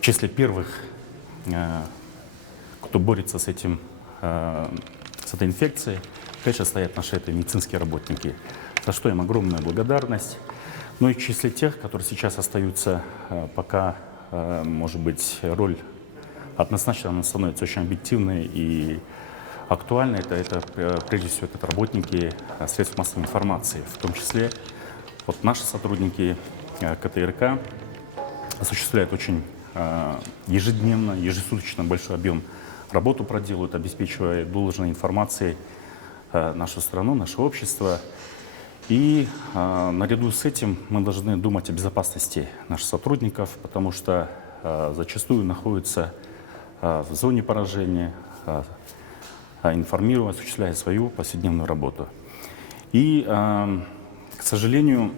В числе первых, кто борется с этой инфекцией, конечно, стоят наши медицинские работники, за что им огромная благодарность. Ну и в числе тех, которые сейчас остаются, пока, может быть, роль однозначно она становится очень объективной и актуальной, это прежде всего это работники средств массовой информации, в том числе вот наши сотрудники КТРК осуществляют очень ежедневно, ежесуточно большой объем работу проделывают, обеспечивая должной информацией нашу страну, наше общество. И наряду с этим мы должны думать о безопасности наших сотрудников, потому что зачастую находятся в зоне поражения, информируя, осуществляя свою повседневную работу. И, к сожалению,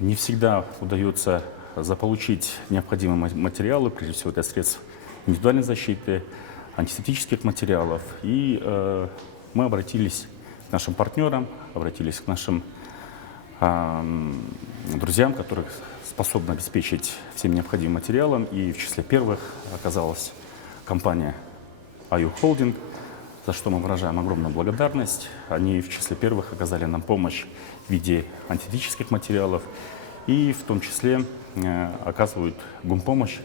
не всегда удается заполучить необходимые материалы, прежде всего это средств индивидуальной защиты, антисептических материалов. И мы обратились к нашим партнерам, обратились к нашим друзьям, которых способны обеспечить всем необходимым материалом. И в числе первых оказалась компания IU Holding, за что мы выражаем огромную благодарность. Они в числе первых оказали нам помощь в виде антисептических материалов и в том числе оказывают гумпомощь,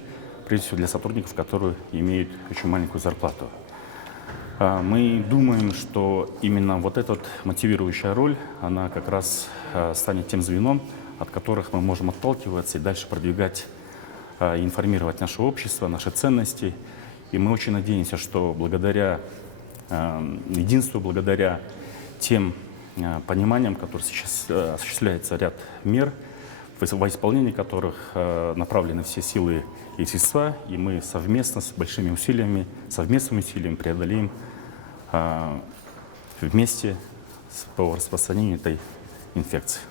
прежде всего для сотрудников, которые имеют очень маленькую зарплату. Мы думаем, что именно вот эта мотивирующая роль, она как раз станет тем звеном, от которых мы можем отталкиваться и дальше продвигать, информировать наше общество, наши ценности. И мы очень надеемся, что благодаря единству, благодаря тем пониманиям, которые сейчас осуществляется ряд мер, во исполнении которых направлены все силы и средства, и мы совместно с большими усилиями, совместными усилиями преодолеем вместе по распространению этой инфекции.